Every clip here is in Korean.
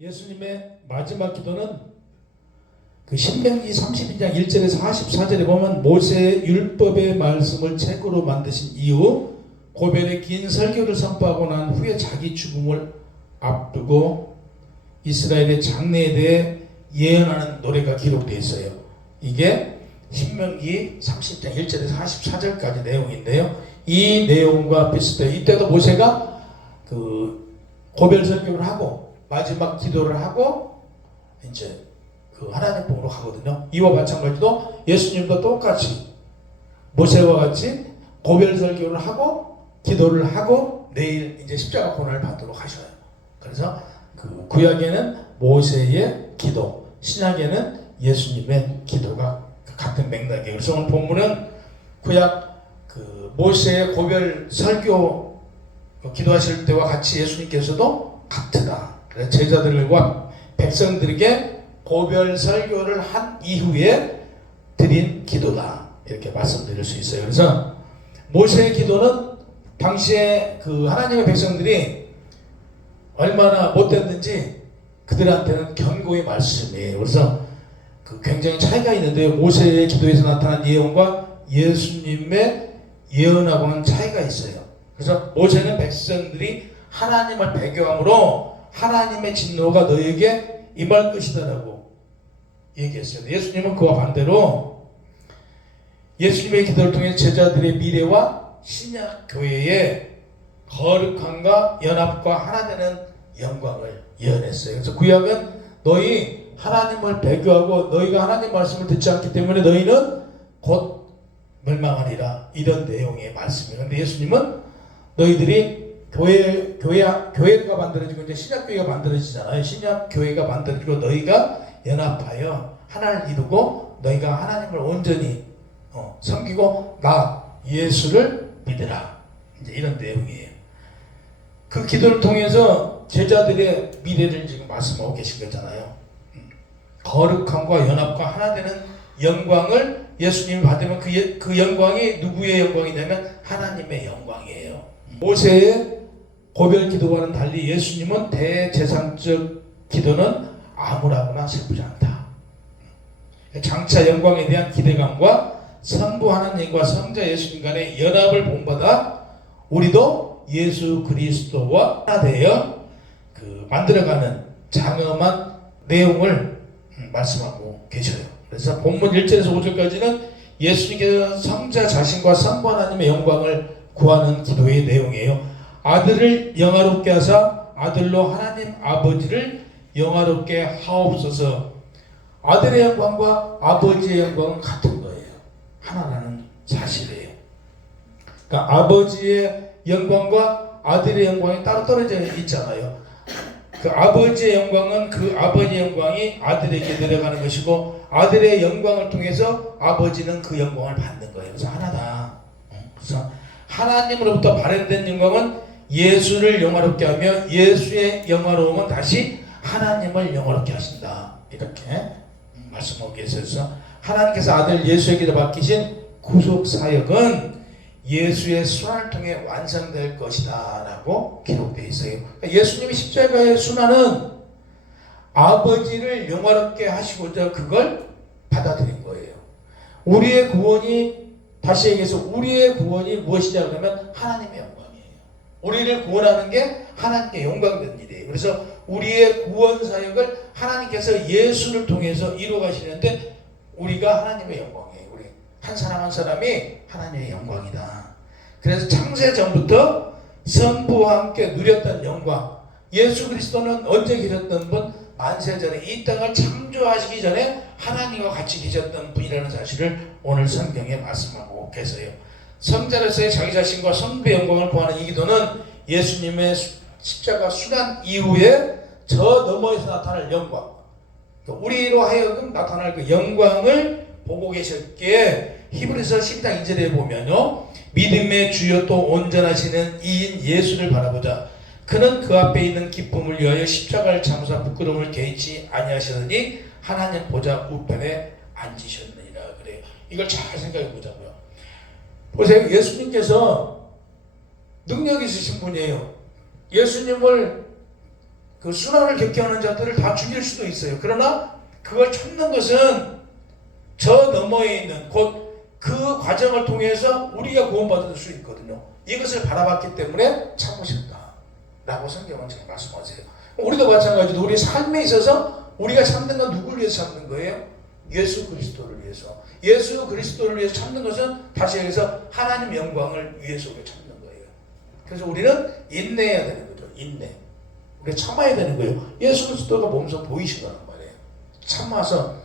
예수님의 마지막 기도는 그 신명기 32장 1절에서 44절에 보면 모세의 율법의 말씀을 책으로 만드신 이후 고별의 긴 설교를 선포하고 난 후에 자기 죽음을 앞두고 이스라엘의 장래에 대해 예언하는 노래가 기록되어 있어요. 이게 신명기 30장 1절에서 44절까지 내용인데요. 이 내용과 비슷해요. 이때도 모세가 그 고별 설교를 하고 마지막 기도를 하고 이제 그 하나님 보러 가거든요. 이와 마찬가지로 예수님도 똑같이 모세와 같이 고별 설교를 하고 기도를 하고 내일 이제 십자가 고난을 받도록 하셔요. 그래서 그 구약에는 모세의 기도, 신약에는 예수님의 기도가 같은 맥락이에요. 그래서 오늘 본문은 구약 그 모세의 고별 설교 기도하실 때와 같이 예수님께서도 같으다. 그래서 제자들과 백성들에게 고별 설교를 한 이후에 드린 기도다. 이렇게 말씀드릴 수 있어요. 그래서 모세의 기도는 당시에 그 하나님의 백성들이 얼마나 못됐는지 그들한테는 경고의 말씀이에요. 그래서 그 굉장히 차이가 있는데요. 모세의 기도에서 나타난 예언과 예수님의 예언하고는 차이가 있어요. 그래서 모세는 백성들이 하나님을 배교함으로 하나님의 진노가 너에게 임할 것이다라고 얘기했어요. 예수님은 그와 반대로 예수님의 기도를 통해 제자들의 미래와 신약 교회의 거룩함과 연합과 하나 되는 영광을 예언했어요. 그래서 구약은 너희 하나님을 배교하고 너희가 하나님 말씀을 듣지 않기 때문에 너희는 곧 멸망하리라, 이런 내용의 말씀이에요. 그런데 예수님은 너희들이 교회가 만들어지고 이제 신약교회가 만들어지잖아요. 신약교회가 만들어지고 너희가 연합하여 하나를 이루고 너희가 하나님을 온전히 섬기고 나 예수를 믿으라, 이제 이런 내용이에요. 그 기도를 통해서 제자들의 미래를 지금 말씀하고 계신 거잖아요. 거룩함과 연합과 하나 되는 영광을 예수님이 받으면 그 영광이 누구의 영광이냐면 하나님의 영광이에요. 모세의 고별 기도와는 달리 예수님은 대제사장적 기도는 아무라거나 슬프지 않다. 장차 영광에 대한 기대감과 성부 하나님과 성자 예수님 간의 연합을 본받아 우리도 예수 그리스도와 하나 되어 그 만들어가는 장엄한 내용을 말씀하고 계셔요. 그래서 본문 1절에서 5절까지는 예수님께서 성자 자신과 성부 하나님의 영광을 구하는 기도의 내용이에요. 아들을 영화롭게 하사 아들로 하나님 아버지를 영화롭게 하옵소서. 아들의 영광과 아버지의 영광은 같은 거예요. 하나라는 사실이에요. 그러니까 아버지의 영광과 아들의 영광이 따로 떨어져 있잖아요. 그 아버지의 영광은 그 아버지의 영광이 아들에게 내려가는 것이고 아들의 영광을 통해서 아버지는 그 영광을 받는 거예요. 그래서 하나다. 그래서 하나님으로부터 발현된 영광은 예수를 영화롭게 하며 예수의 영화로움은 다시 하나님을 영화롭게 하신다. 이렇게 말씀하고 계셔서 하나님께서 아들 예수에게 맡기신 구속 사역은 예수의 순환을 통해 완성될 것이다 라고 기록되어 있어요. 예수님이 십자가의 순환은 아버지를 영화롭게 하시고자 그걸 받아들인 거예요. 우리의 구원이, 다시 얘기해서 우리의 구원이 무엇이냐 그러면 하나님의 영광이에요. 우리를 구원하는 게 하나님께 영광된 일이에요. 그래서 우리의 구원 사역을 하나님께서 예수를 통해서 이루어 가시는데 우리가 하나님의 영광이에요. 우리 한 사람 한 사람이 하나님의 영광이다. 그래서 창세 전부터 성부와 함께 누렸던 영광, 예수 그리스도는 언제 계셨던 분? 만세 전에 이 땅을 창조하시기 전에 하나님과 같이 계셨던 분이라는 사실을 오늘 성경에 말씀하고 계세요. 성자로서의 자기 자신과 성부의 영광을 구하는 이 기도는 예수님의 십자가 순환 이후에 저 너머에서 나타날 영광, 우리로 하여금 나타날 그 영광을 보고 계셨기에 히브리서 12장 2절에 보면요, 믿음의 주요 또 온전하시는 이인 예수를 바라보자. 그는 그 앞에 있는 기쁨을 위하여 십자가를 참으사 부끄러움을 개의치 아니하시더니 하나님 보좌 우편에 앉으셨느니라 그래요. 이걸 잘 생각해 보자고요. 보세요. 예수님께서 능력 있으신 분이에요. 예수님을 그 순환을 겪게 하는 자들을 다 죽일 수도 있어요. 그러나 그걸 참는 것은 저 너머에 있는 곧 그 과정을 통해서 우리가 구원받을 수 있거든요. 이것을 바라봤기 때문에 참으셨다 라고 성경은 지금 말씀하세요. 우리도 마찬가지로 우리 삶에 있어서 우리가 참는 건 누구를 위해서 참는 거예요? 예수 그리스도를 위해서. 예수 그리스도를 위해서 참는 것은 다시 얘기해서 하나님 영광을 위해서 우리가 참는 거예요. 그래서 우리는 인내해야 되는 거죠. 인내. 우리가 참아야 되는 거예요. 예수 그리스도가 몸소 보이시더란 말이에요. 참아서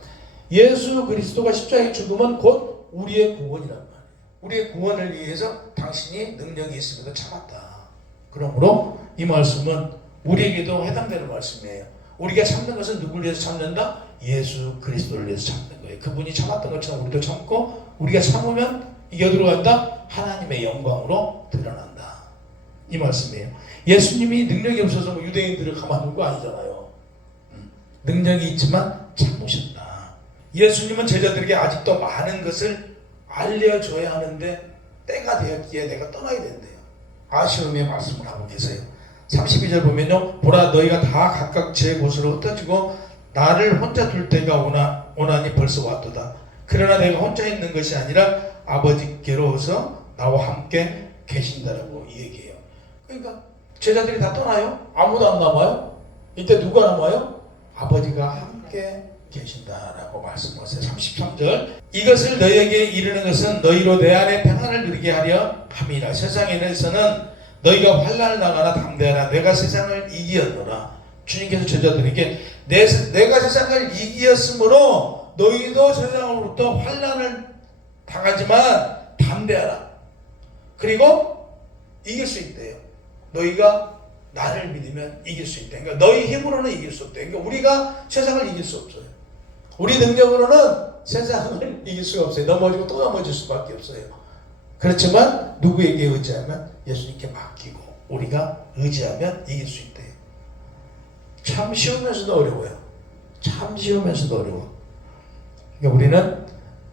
예수 그리스도가 십자가에 죽음은 곧 우리의 구원이란 말이에요. 우리의 구원을 위해서 당신이 능력이 있음에도 참았다. 그러므로 이 말씀은 우리에게도 해당되는 말씀이에요. 우리가 참는 것은 누구를 위해서 참는다? 예수 그리스도를 위해서 참는 거예요. 그분이 참았던 것처럼 우리도 참고 우리가 참으면 이게 어디로 간다? 하나님의 영광으로 드러난다. 이 말씀이에요. 예수님이 능력이 없어서 뭐 유대인들을 가만둔 거 아니잖아요. 능력이 있지만 참으셨다. 예수님은 제자들에게 아직도 많은 것을 알려줘야 하는데 때가 되었기에 내가 떠나야 된대요. 아쉬움의 말씀을 하고 계세요. 32절 보면요. 보라 너희가 다 각각 제 곳으로 흩어지고 나를 혼자 둘 때가 오나니 벌써 왔도다. 그러나 내가 혼자 있는 것이 아니라 아버지께로서 나와 함께 계신다라고 얘기해요. 그러니까 제자들이 다 떠나요? 아무도 안 남아요? 이때 누가 남아요? 아버지가 함께 계신다라고 말씀하세요. 33절 이것을 너희에게 이르는 것은 너희로 내 안에 평안을 누리게 하려 함이라. 세상에서는 너희가 환난을 당하나 담대하라. 내가 세상을 이기었노라. 주님께서 제자들에게 내가 세상을 이기었으므로 너희도 세상으로부터 환난을 당하지만 담대하라. 그리고 이길 수 있대요. 너희가 나를 믿으면 이길 수 있다. 그러니까 너희 힘으로는 이길 수 없다. 그러니까 우리가 세상을 이길 수 없어요. 우리 능력으로는 세상을 이길 수가 없어요. 넘어지고 또 넘어질 수밖에 없어요. 그렇지만 누구에게 의지하면 예수님께 맡기고 우리가 의지하면 이길 수 있대요. 참 쉬우면서도 어려워요. 참 쉬우면서도 어려워. 그러니까 우리는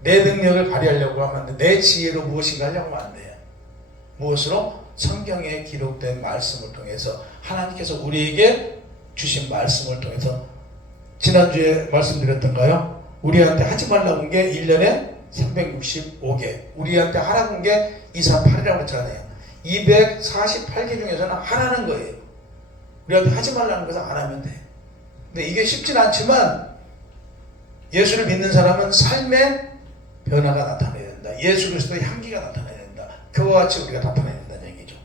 내 능력을 발휘하려고 하면 안 돼. 내 지혜로 무엇인가 하려고 하면 안 돼요. 무엇으로? 성경에 기록된 말씀을 통해서 하나님께서 우리에게 주신 말씀을 통해서 지난주에 말씀드렸던가요? 우리한테 하지 말라고 한 게 1년에 365개 우리한테 하라고 한 게 238이라고 했잖아요. 248개 중에서는 하라는 거예요. 우리한테 하지 말라는 것은 안 하면 돼. 근데 이게 쉽진 않지만 예수를 믿는 사람은 삶의 변화가 나타나야 된다. 예수 그리스도의 향기가 나타나야 된다. 그와 같이 우리가 나타나야 된다는 얘기죠.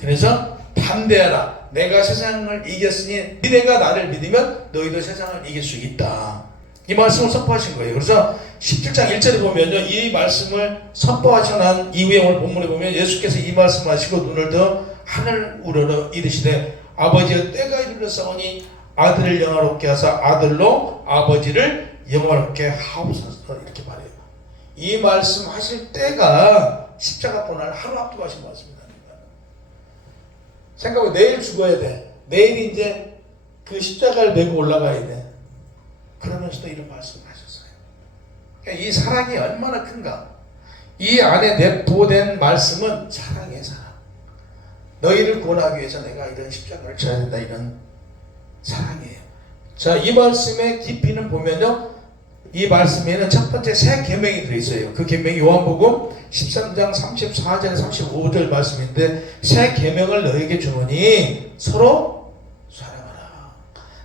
그래서 담대하라. 내가 세상을 이겼으니 너희가 나를 믿으면 너희도 세상을 이길 수 있다. 이 말씀을 선포하신 거예요. 그래서 17장 1절에 보면요. 이 말씀을 선포하시고 난 이후에 오늘 본문에 보면 예수께서 이 말씀하시고 눈을 더 하늘 우러러 이르시되 아버지의 때가 이르렀사오니 아들을 영화롭게 하사 아들로 아버지를 영화롭게 하옵소서 이렇게 말해요. 이 말씀 하실 때가 십자가 고난을 하루 앞두고 하신 말씀입니다. 생각해 내일 죽어야 돼. 내일 이제 그 십자가를 메고 올라가야 돼. 그러면서도 이런 말씀을 하셨어요. 그러니까 이 사랑이 얼마나 큰가. 이 안에 내포된 말씀은 사랑이에요. 사랑. 너희를 구원하기 위해서 내가 이런 십자가를 져야 된다. 이런 사랑이에요. 자, 이 말씀의 깊이는 보면요. 이 말씀에는 첫 번째 새 계명이 들어있어요. 그 계명이 요한복음 13장 34절 35절 말씀인데 새 계명을 너희에게 주노니 서로 사랑하라.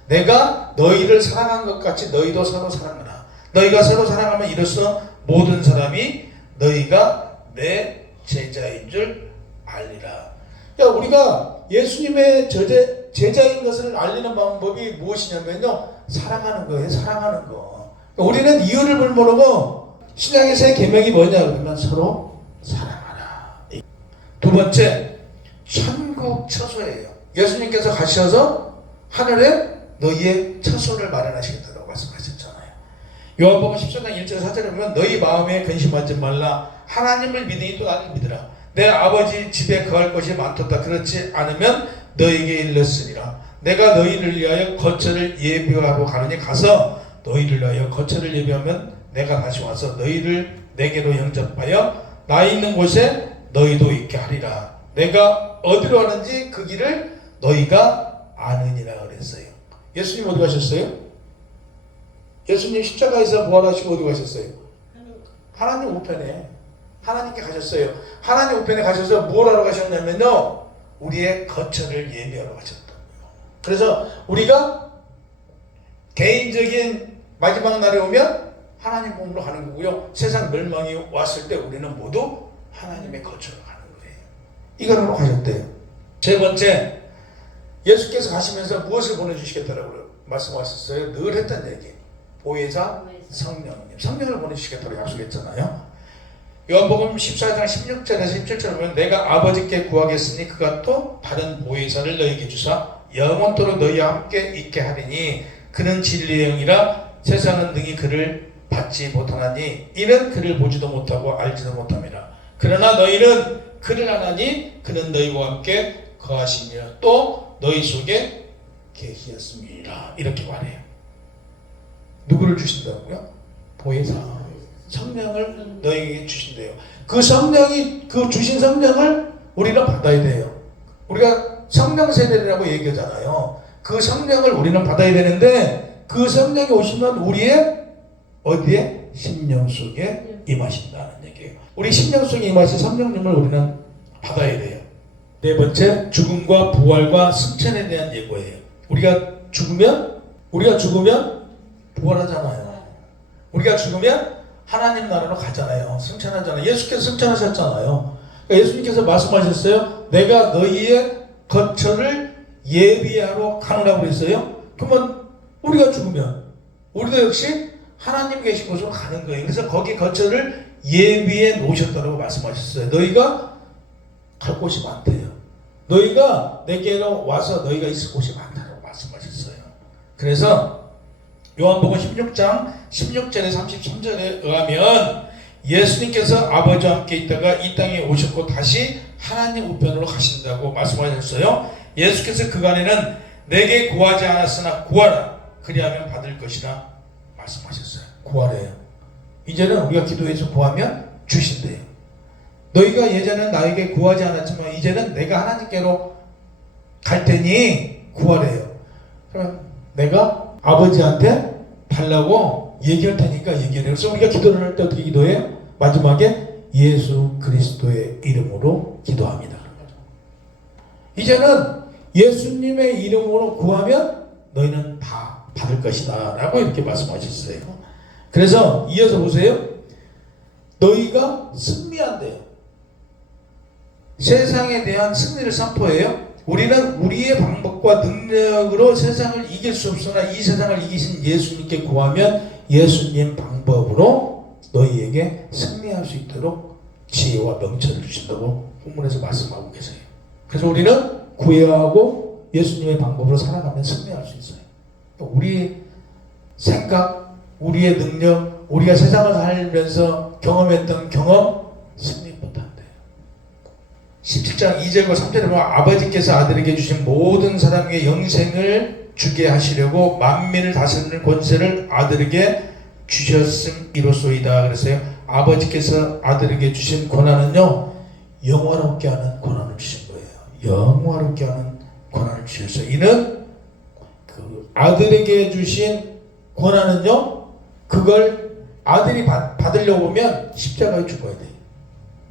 내가 너희를 사랑한 것 같이 너희도 서로 사랑하라. 너희가 서로 사랑하면 이로써 모든 사람이 너희가 내 제자인 줄 알리라. 그러니까 우리가 예수님의 제자인 것을 알리는 방법이 무엇이냐면요. 사랑하는 거예요. 사랑하는 거. 우리는 이유를 모르고 신약의 새 계명이 뭐냐 그러면 서로 사랑하라. 두 번째 천국 처소예요. 예수님께서 가셔서 하늘에 너희의 처소를 마련하시겠다고 말씀하셨잖아요. 요한복음 14장 1절 4절에 보면 너희 마음에 근심하지 말라. 하나님을 믿으니 또 나를 믿으라. 내 아버지 집에 거할 것이 많도다. 그렇지 않으면 너희에게 일렀으리라. 내가 너희를 위하여 거처를 예비하러 가느니 가서 너희를 위하여 거처를 예비하면 내가 다시 와서 너희를 내게로 영접하여 나 있는 곳에 너희도 있게 하리라. 내가 어디로 가는지 그 길을 너희가 아느니라 그랬어요. 예수님 어디 가셨어요? 예수님 십자가에서 부활하시고 어디 가셨어요? 하나님 우편에, 하나님께 가셨어요. 하나님 우편에 가셔서 뭘 하러 가셨냐면요, 우리의 거처를 예비하러 가셨다고요. 그래서 우리가 개인적인 마지막 날에 오면 하나님 몸으로 가는 거고요, 세상 멸망이 왔을 때 우리는 모두 하나님의 거처로 가는 거예요. 이걸 하러 가셨대요. 세 번째, 예수께서 가시면서 무엇을 보내주시겠다라고 말씀하셨어요? 늘 했던 얘기, 보혜사 성령님, 성령을 보내주시겠다고 약속했잖아요. 요한복음 14장 16절에서 17절에 보면 내가 아버지께 구하겠으니 그가 또 다른 보혜사를 너희에게 주사 영원토록 너희와 함께 있게 하리니 그는 진리의 영이라 세상은 능히 그를 받지 못하나니 이는 그를 보지도 못하고 알지도 못함이라. 그러나 너희는 그를 아나니 그는 너희와 함께 거하시며 또 너희 속에 계시었습니다. 이렇게 말해요. 누구를 주신다고요? 보혜사 성령을 너희에게 주신대요. 그 성령이, 그 주신 성령을 우리는 받아야 돼요. 우리가 성령 세례라고 얘기하잖아요. 그 성령을 우리는 받아야 되는데 그 성령이 오시면 우리의 어디에? 심령 속에 임하신다는 얘기예요. 우리 심령 속에 임하신 성령님을 우리는 받아야 돼요. 네 번째, 죽음과 부활과 승천에 대한 예고예요. 우리가 죽으면 부활하잖아요. 우리가 죽으면 하나님 나라로 가잖아요. 승천하잖아요. 예수께서 승천하셨잖아요. 그러니까 예수님께서 말씀하셨어요. 내가 너희의 거처를 예비하러 가느라고 그랬어요. 그러면 우리가 죽으면 우리도 역시 하나님 계신 곳으로 가는 거예요. 그래서 거기 거처를 예비해 놓으셨다고 말씀하셨어요. 너희가 갈 곳이 많대요. 너희가 내게로 와서 너희가 있을 곳이 많다고 말씀하셨어요. 그래서 요한복음 16장 16절에 33절에 의하면 예수님께서 아버지와 함께 있다가 이 땅에 오셨고 다시 하나님 우편으로 가신다고 말씀하셨어요. 예수께서 그간에는 내게 구하지 않았으나 구하라 그리하면 받을 것이라 말씀하셨어요. 구하래요. 이제는 우리가 기도해서 구하면 주신대요. 너희가 예전에는 나에게 구하지 않았지만 이제는 내가 하나님께로 갈 테니 구하래요. 그럼 내가 아버지한테 달라고 얘기할 테니까 얘기해요. 그래서 우리가 기도를 할 때 어떻게 기도해요? 마지막에 예수 그리스도의 이름으로 기도합니다. 이제는 예수님의 이름으로 구하면 너희는 다 받을 것이다 라고 이렇게 말씀하셨어요. 그래서 이어서 보세요. 너희가 승리한대요. 세상에 대한 승리를 선포해요. 우리는 우리의 방법과 능력으로 세상을 이길 수 없으나 이 세상을 이기신 예수님께 구하면 예수님 방법으로 너희에게 승리할 수 있도록 지혜와 명철을 주신다고 본문에서 말씀하고 계세요. 그래서 우리는 구해야 하고 예수님의 방법으로 살아가면 승리할 수 있어요. 우리의 생각, 우리의 능력, 우리가 세상을 살면서 경험했던 경험 승리 못한대요. 17장 2절과 3절에 보면 아버지께서 아들에게 주신 모든 사람에게 영생을 주게 하시려고 만민을 다스리는 권세를 아들에게 주셨음이로소이다. 그랬어요. 아버지께서 아들에게 주신 권한은요, 영화롭게 하는 권한을 주신 거예요. 영화롭게 하는 권한을 주셨어요. 이는 그 아들에게 주신 권한은요, 그걸 아들이 받으려고 보면 십자가에 죽어야 돼요.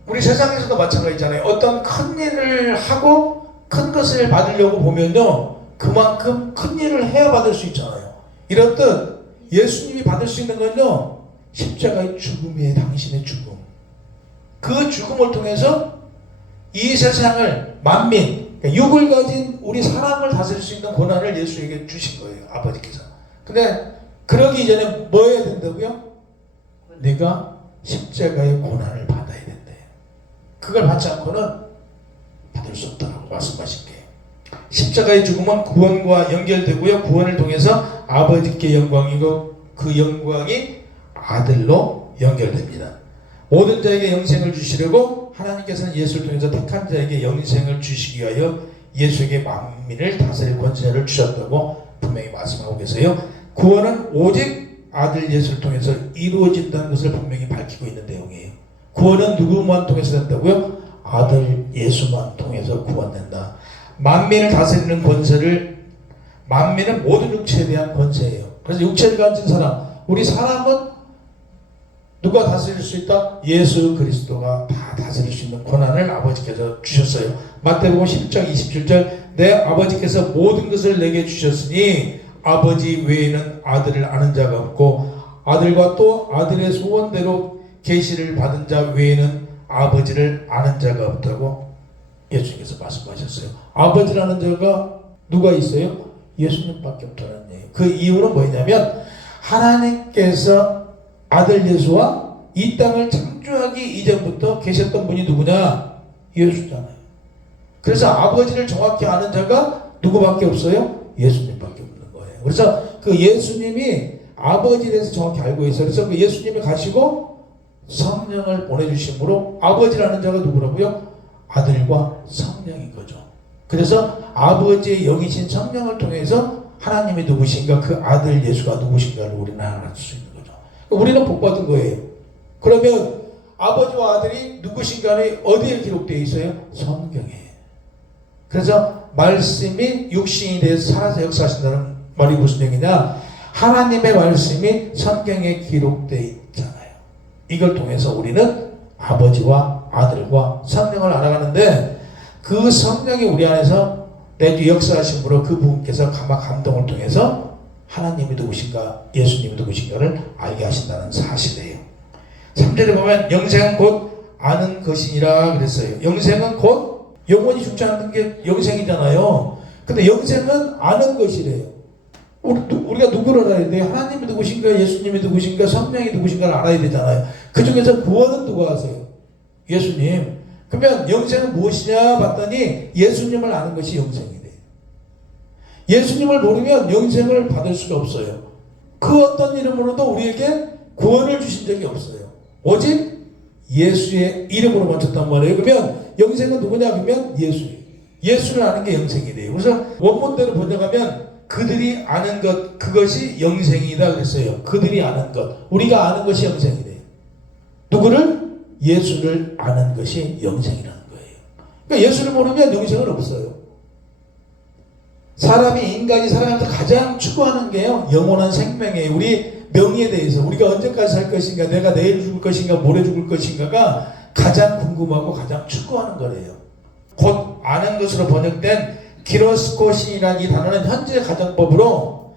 우리 세상에서도 마찬가지잖아요. 어떤 큰 일을 하고 큰 것을 받으려고 보면요, 그만큼 큰 일을 해야 받을 수 있잖아요. 이렇듯 예수님이 받을 수 있는 건요, 십자가의 죽음이에요. 당신의 죽음. 그 죽음을 통해서 이 세상을 만민, 그러니까 육을 가진 우리 사람을 다스릴 수 있는 권한을 예수에게 주신 거예요. 아버지께서. 근데 그러기 이전에 뭐 해야 된다고요? 내가 십자가의 고난을 받아야 된대요. 그걸 받지 않고는 받을 수 없다고 말씀하신 거예요. 십자가의 죽음은 구원과 연결되고요. 구원을 통해서 아버지께 영광이고 그 영광이 아들로 연결됩니다. 모든 자에게 영생을 주시려고 하나님께서는 예수를 통해서 택한 자에게 영생을 주시기 위하여 예수에게 만민을 다스릴 권세를 주셨다고 분명히 말씀하고 계세요. 구원은 오직 아들 예수를 통해서 이루어진다는 것을 분명히 밝히고 있는 내용이에요. 구원은 누구만 통해서 된다고요? 아들 예수만 통해서 구원된다. 만민을 다스리는 권세를 만민은 모든 육체에 대한 권세예요. 그래서 육체를 가진 사람, 우리 사람은 누가 다스릴 수 있다? 예수 그리스도가 다 다스릴 수 있는 권한을 아버지께서 주셨어요. 마태복음 11장 27절 내 아버지께서 모든 것을 내게 주셨으니 아버지 외에는 아들을 아는 자가 없고 아들과 또 아들의 소원대로 계시를 받은 자 외에는 아버지를 아는 자가 없다고 예수님께서 말씀하셨어요. 아버지라는 자가 누가 있어요? 예수님밖에 없다는 얘기예요. 그 이유는 뭐냐면 하나님께서 아들 예수와 이 땅을 창조하기 이전부터 계셨던 분이 누구냐? 예수잖아요. 그래서 아버지를 정확히 아는 자가 누구밖에 없어요? 예수님밖에 없는 거예요. 그래서 그 예수님이 아버지에 대해서 정확히 알고 있어요. 그래서 그 예수님이 가시고 성령을 보내주심으로 아버지라는 자가 누구라고요? 아들과 성령인 거죠. 그래서 아버지의 영이신 성령을 통해서 하나님이 누구신가, 그 아들 예수가 누구신가를 우리는 알아볼 수 있는 거죠. 우리는 복받은 거예요. 그러면 아버지와 아들이 누구신가는 어디에 기록되어 있어요? 성경에. 그래서 말씀이 육신이 돼서 살아서 역사하신다는 말이 무슨 얘기냐? 하나님의 말씀이 성경에 기록되어 있잖아요. 이걸 통해서 우리는 아버지와 아들과 성령을 알아가는데 그 성령이 우리 안에서 내주 역사하심으로 그 부분께서 감동을 통해서 하나님이 누구신가, 예수님이 누구신가를 알게 하신다는 사실이에요. 3절에 보면 영생은 곧 아는 것이니라 그랬어요. 영생은 곧 영원히 죽지 않는 게 영생이잖아요. 근데 영생은 아는 것이래요. 우리가 누구를 알아야 돼요? 하나님이 누구신가, 예수님이 누구신가, 성령이 누구신가를 알아야 되잖아요. 그 중에서 구원은 누가 하세요? 예수님. 그러면 영생은 무엇이냐 봤더니 예수님을 아는 것이 영생이래요. 예수님을 모르면 영생을 받을 수가 없어요. 그 어떤 이름으로도 우리에게 구원을 주신 적이 없어요. 오직 예수의 이름으로만 줬단 말이에요. 그러면 영생은 누구냐? 그러면 예수예요. 예수를 아는 게 영생이래요. 그래서 원문대로 번역하면 그들이 아는 것, 그것이 영생이다 그랬어요. 그들이 아는 것, 우리가 아는 것이 영생이래요. 누구를? 예수를 아는 것이 영생이라는 거예요. 그러니까 예수를 모르면 영생은 없어요. 인간이 살아가면서 가장 추구하는 게요, 영원한 생명이에요. 우리 명예에 대해서, 우리가 언제까지 살 것인가, 내가 내일 죽을 것인가, 모레 죽을 것인가가 가장 궁금하고 가장 추구하는 거래요. 곧 아는 것으로 번역된 기로스코신이라는 이 단어는 현재 가정법으로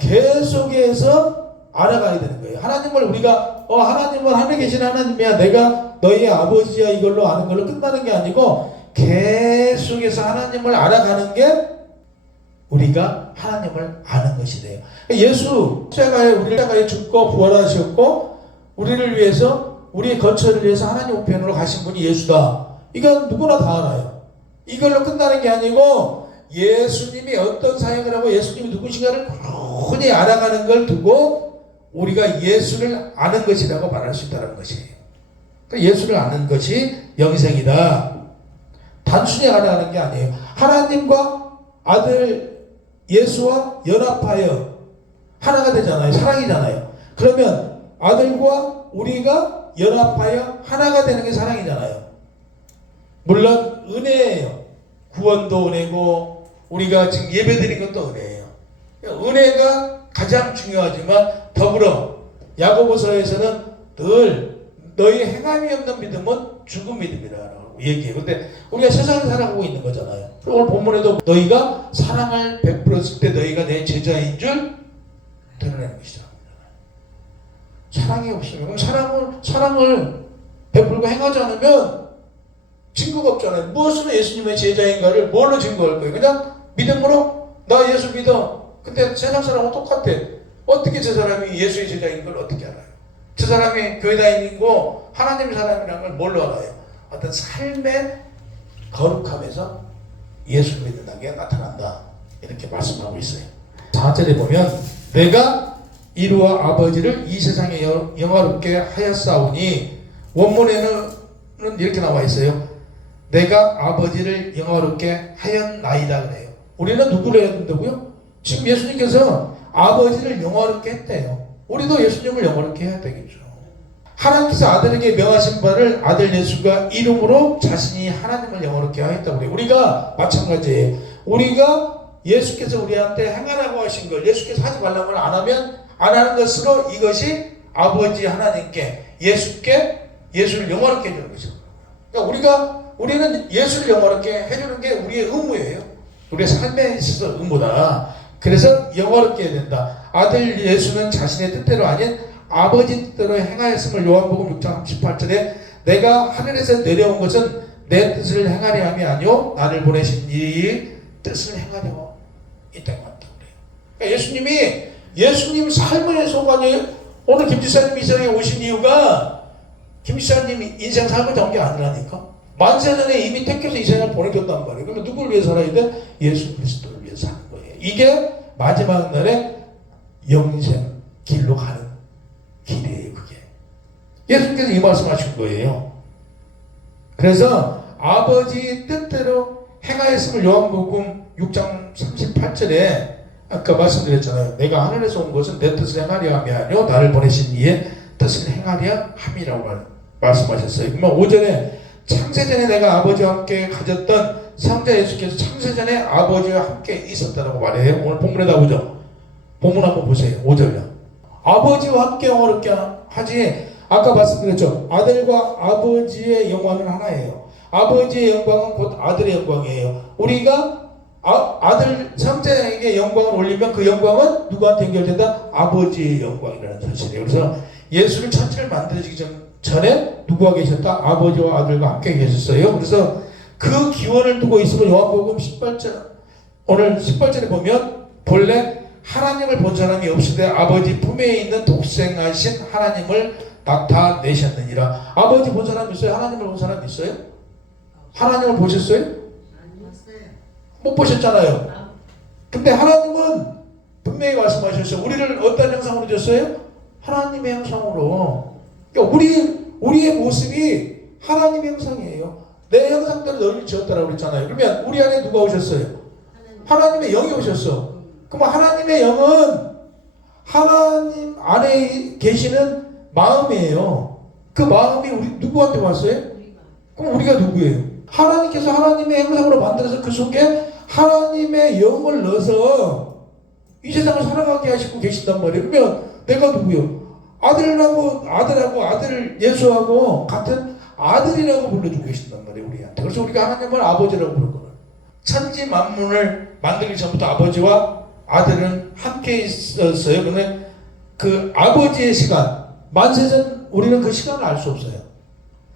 계속해서 알아가야 되는 거예요. 하나님을 우리가 하나님은 하늘에 계신 하나님이야, 내가 너희의 아버지야, 이걸로 아는 걸로 끝나는 게 아니고 계속해서 하나님을 알아가는 게 우리가 하나님을 아는 것이 돼요. 예수 우리를 죽고 부활하셨고 우리를 위해서, 우리의 거처를 위해서 하나님 우편으로 가신 분이 예수다. 이건 누구나 다 알아요. 이걸로 끝나는 게 아니고 예수님이 어떤 사역을 하고 예수님이 누구신가를 꾸준히 알아가는 걸 두고 우리가 예수를 아는 것이라고 말할 수 있다는 것이에요. 그러니까 예수를 아는 것이 영생이다. 단순히 알아가는 게 아니에요. 하나님과 아들 예수와 연합하여 하나가 되잖아요. 사랑이잖아요. 그러면 아들과 우리가 연합하여 하나가 되는 게 사랑이잖아요. 물론 은혜예요. 구원도 은혜고 우리가 지금 예배드린 것도 은혜예요. 은혜가 가장 중요하지만 더불어 야고보서에서는 늘 너희 행함이 없는 믿음은 죽은 믿음이라고 얘기해요. 근데 우리가 세상에 살아가고 있는 거잖아요. 오늘 본문에도 너희가 사랑을 베풀었을 때 너희가 내 제자인 줄 드러내는 것이다. 사랑이 없으면, 사랑을 베풀고 행하지 않으면 증거가 없잖아요. 무엇으로 예수님의 제자인가를 뭘로 증거할 거예요? 그냥 믿음으로 나 예수 믿어. 근데 세상 사람은 똑같아. 어떻게 저 사람이 예수의 제자인 걸 어떻게 알아요? 저 사람이 교회 다니고 하나님의 사람이라는 걸 뭘로 알아요? 어떤 삶의 거룩함에서 예수를 믿는다는 게 나타난다. 이렇게 말씀하고 있어요. 4절에 보면 내가 이루어 아버지를 이 세상에 영화롭게 하였사오니, 원문에는 이렇게 나와 있어요. 내가 아버지를 영화롭게 하였나이다 그래요. 우리는 누구를 해야 된다고요? 지금 예수님께서 아버지를 영화롭게 했대요. 우리도 예수님을 영화롭게 해야 되겠죠. 하나님께서 아들에게 명하신 바를 아들 예수가 이름으로 자신이 하나님을 영화롭게 하였다고 그래요. 우리가 마찬가지예요. 우리가 예수께서 우리한테 행하라고 하신 걸 예수께서 하지 말라는 걸 안 하면 안 하는 것으로 이것이 아버지 하나님께 예수께 예수를 영화롭게 해주는 것이죠. 그러니까 우리는 예수를 영화롭게 해주는 게 우리의 의무예요. 우리의 삶에 있어서 의무다. 그래서 영화롭게 해야 된다. 아들 예수는 자신의 뜻대로 아닌 아버지 뜻대로 행하였음을 요한복음 6장 38절에 내가 하늘에서 내려온 것은 내 뜻을 행하려 함이 아니요 나를 보내신 이 뜻을 행하려 있다고 한다. 그러니까 예수님 삶의 소관이 오늘 김지사님이 이 세상에 오신 이유가 김지사님이 인생 삶을 던 게 아니라니까. 만세전에 이미 택해서 이 세상을 보내줬단 말이에요. 그러면 누구를 위해 살아야 돼? 예수 그리스도를 위해 사는 거예요. 이게 마지막 날에 영생 길로 가는 길이에요. 그게 예수님께서 이 말씀하신 거예요. 그래서 아버지 뜻대로 행하였음을 요한복음 6장 38절에 아까 말씀드렸잖아요. 내가 하늘에서 온 것은 내 뜻을 행하려 함이 아니요 나를 보내신 이의 뜻을 행하려 함이라고 말씀하셨어요. 그러면 5절에 창세전에 내가 아버지와 함께 가졌던 성자 예수께서 창세전에 아버지와 함께 있었다고 말해요. 오늘 본문에 나오죠. 본문 한번 보세요. 5절요. 아버지와 함께 영화롭게 하지. 아까 말씀드렸죠. 아들과 아버지의 영광은 하나예요. 아버지의 영광은 곧 아들의 영광이에요. 우리가 아들 성자에게 영광을 올리면 그 영광은 누구한테 연결된다? 아버지의 영광이라는 사실이에요. 그래서 예수를 천지를 만들어지기 전에 누구와 계셨다? 아버지와 아들과 함께 계셨어요. 그래서 그 기원을 두고 있으면 요한복음 18절 오늘 18절에 보면 본래 하나님을 본 사람이 없으되 아버지 품에 있는 독생하신 하나님을 나타내셨느니라. 아버지 본 사람 있어요? 하나님을 본 사람 있어요? 하나님을 보셨어요? 못 보셨잖아요. 근데 하나님은 분명히 말씀하셨어요. 우리를 어떤 형상으로 줬어요? 하나님의 형상으로. 그러니까 우리의 모습이 하나님의 형상이에요. 내 형상대로 너를 지었다라고 그랬잖아요. 그러면 우리 안에 누가 오셨어요? 하나님의 영이 오셨어. 그럼 하나님의 영은 하나님 안에 계시는 마음이에요. 그 마음이 우리 누구한테 왔어요? 그럼 우리가 누구예요? 하나님께서 하나님의 형상으로 만들어서 그 속에 하나님의 영을 넣어서 이 세상을 살아가게 하시고 계신단 말이에요. 그러면 내가 누구요? 아들하고 아들 예수하고 같은 아들이라고 불러주고 계신단 말이에요. 우리한테. 그래서 우리가 하나님을 아버지라고 부르거든요. 천지 만물을 만들기 전부터 아버지와 아들은 함께 있었어요. 그런데 그 아버지의 시간 만세전 우리는 그 시간을 알 수 없어요.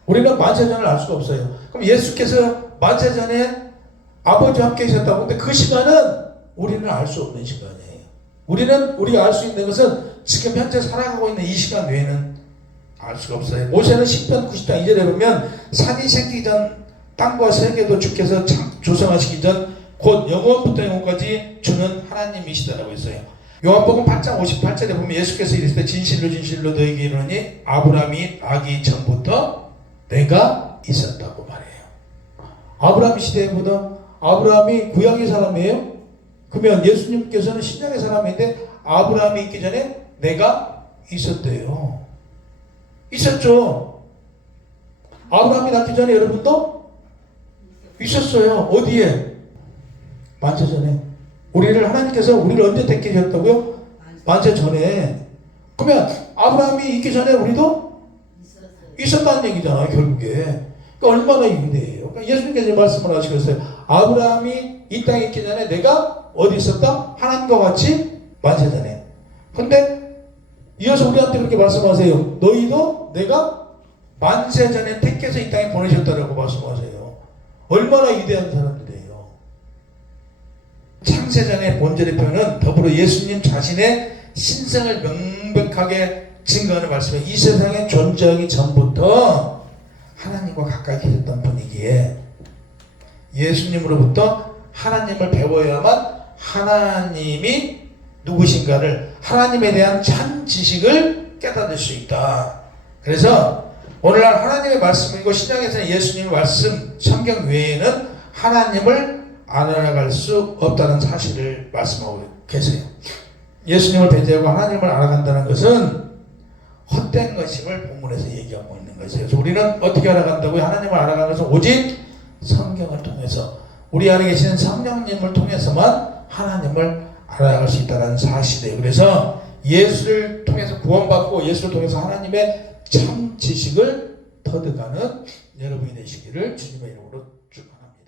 우리는 만세전을 알 수가 없어요. 그럼 예수께서 만세전에 아버지와 함께 계셨다고. 근데 그 시간은 우리는 알 수 없는 시간이에요. 우리가 알 수 있는 것은 지금 현재 살아가고 있는 이 시간 외에는 알 수가 없어요. 모세는 시편 90장 2절에 보면 산이 생기기 전 땅과 세계도 주께서 조성하시기 전 곧 영원부터 영원까지 주는 하나님이시다라고 했어요. 요한복음 8장 58절에 보면 예수께서 이르시되 진실로 진실로 너희에게 이르노니 아브라함이 나기 전부터 내가 있었다고 말해요. 아브라함 시대보다 아브라함이 구약의 사람이에요. 그러면 예수님께서는 신약의 사람인데 아브라함이 있기 전에 내가 있었대요. 있었죠. 아브라함이 낳기 전에 여러분도 있었어요. 어디에? 만세전에. 하나님께서 우리를 언제 택해 주셨다고요? 만세전에. 그러면 아브라함이 있기 전에 우리도 있었다는 얘기잖아요. 결국에. 그러니까 얼마나 위대해요. 그러니까 예수님께서 말씀을 하시겠어요. 아브라함이 이 땅에 있기 전에 내가 어디 있었다? 하나님과 같이 만세전에. 근데 이어서 우리한테 그렇게 말씀하세요. 너희도 내가 만세전에 택해서 이 땅에 보내셨다라고 말씀하세요. 얼마나 위대한 사람들이에요. 창세전의 본절의 표현은 더불어 예수님 자신의 신성을 명백하게 증거하는 말씀이에요. 이 세상에 존재하기 전부터 하나님과 가까이 계셨던 분이기에 예수님으로부터 하나님을 배워야만 하나님이 누구신가를 하나님에 대한 참 지식을 깨닫을 수 있다. 그래서 오늘날 하나님의 말씀이고 신약에서는 예수님의 말씀 성경 외에는 하나님을 알아갈 수 없다는 사실을 말씀하고 계세요. 예수님을 배제하고 하나님을 알아간다는 것은 헛된 것임을 본문에서 얘기하고 있는 것이에요. 그래서 우리는 어떻게 알아간다고요? 하나님을 알아가는 것은 오직 성경을 통해서 우리 안에 계시는 성령님을 통해서만 하나님을 알아갈 수 있다는 사실이에요. 그래서 예수를 통해서 구원받고 예수를 통해서 하나님의 참 지식을 터득하는 여러분이 되시기를 주님의 이름으로 축원합니다.